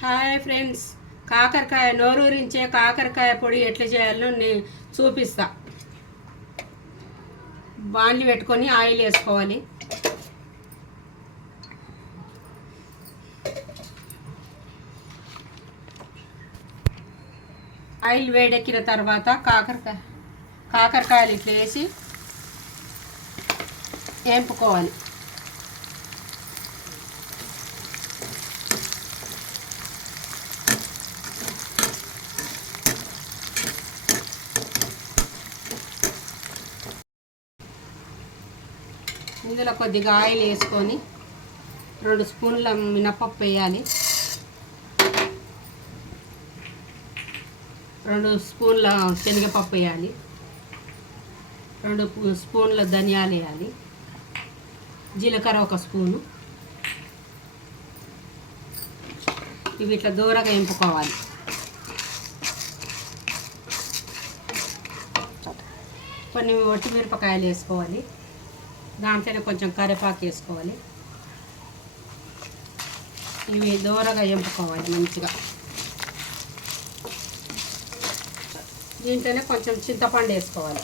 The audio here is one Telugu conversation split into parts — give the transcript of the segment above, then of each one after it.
Hi friends. కాకరకాయ నోరూరించే కాకరకాయ పొడి ఎట్లా చేయాలో నేను చూపిస్తా. బాండ్లు పెట్టుకొని ఆయిల్ వేసుకోవాలి. ఆయిల్ వేడెక్కిన తర్వాత కాకరకాయ కాకరకాయలు ఇట్లా వేసి వేపుకోవాలి. ఇందులో కొద్దిగా ఆయిల్ వేసుకొని రెండు స్పూన్ల మినపప్పు వేయాలి. రెండు స్పూన్ల శనగపప్పు వేయాలి. రెండు స్పూన్ల ధనియాలు వేయాలి. జీలకర్ర ఒక స్పూను. ఇవి ఇట్లా దూరగా ఎంపుకోవాలి. కొన్ని ఒట్టి మిరపకాయలు వేసుకోవాలి. దాంట్లోనే కొంచెం కరివేపాకు వేసుకోవాలి. ఇవి దూరగా ఎంపుకోవాలి మంచిగా. దీంట్లోనే కొంచెం చింతపండు వేసుకోవాలి.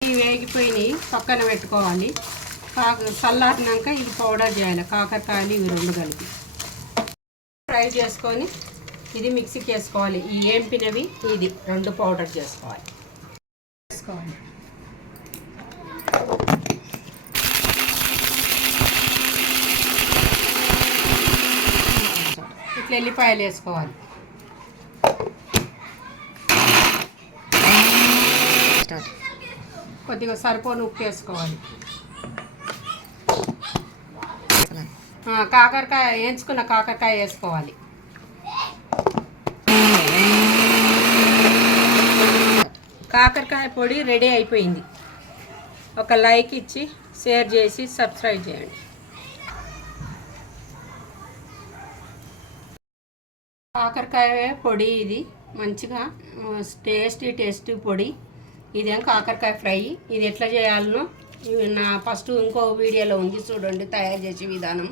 ఇవి వేగిపోయినాయి పక్కన పెట్టుకోవాలి. కాక చల్లారినాక ఇది పౌడర్ చేయాలి కాకరకాయలు ఇవి రెండు కలిపి. ఫ్రై చేసుకొని ఇది మిక్సీకి వేసుకోవాలి. ఈ ఏంపినవి ఇది రెండు పౌడర్ చేసుకోవాలి. వేసుకోవాలి ఇట్లా ఎల్లిపాయలు వేసుకోవాలి. కొద్దిగా సరిపోని ఉప్పు వేసుకోవాలి. కాకరకాయ వేయించుకున్న కాకరకాయ వేసుకోవాలి. కాకరకాయ పొడి రెడీ అయిపోయింది. ఒక లైక్ ఇచ్చి షేర్ చేసి సబ్స్క్రైబ్ చేయండి. కాకరకాయ పొడి ఇది. మంచిగా టేస్టీ టేస్టీ పొడి. ఇదేం కాకరకాయ ఫ్రై. ఇది ఎట్లా చేయాలనో నా ఫస్ట్ ఇంకో వీడియోలో ఉంది చూడండి తయారు చేసే విధానం.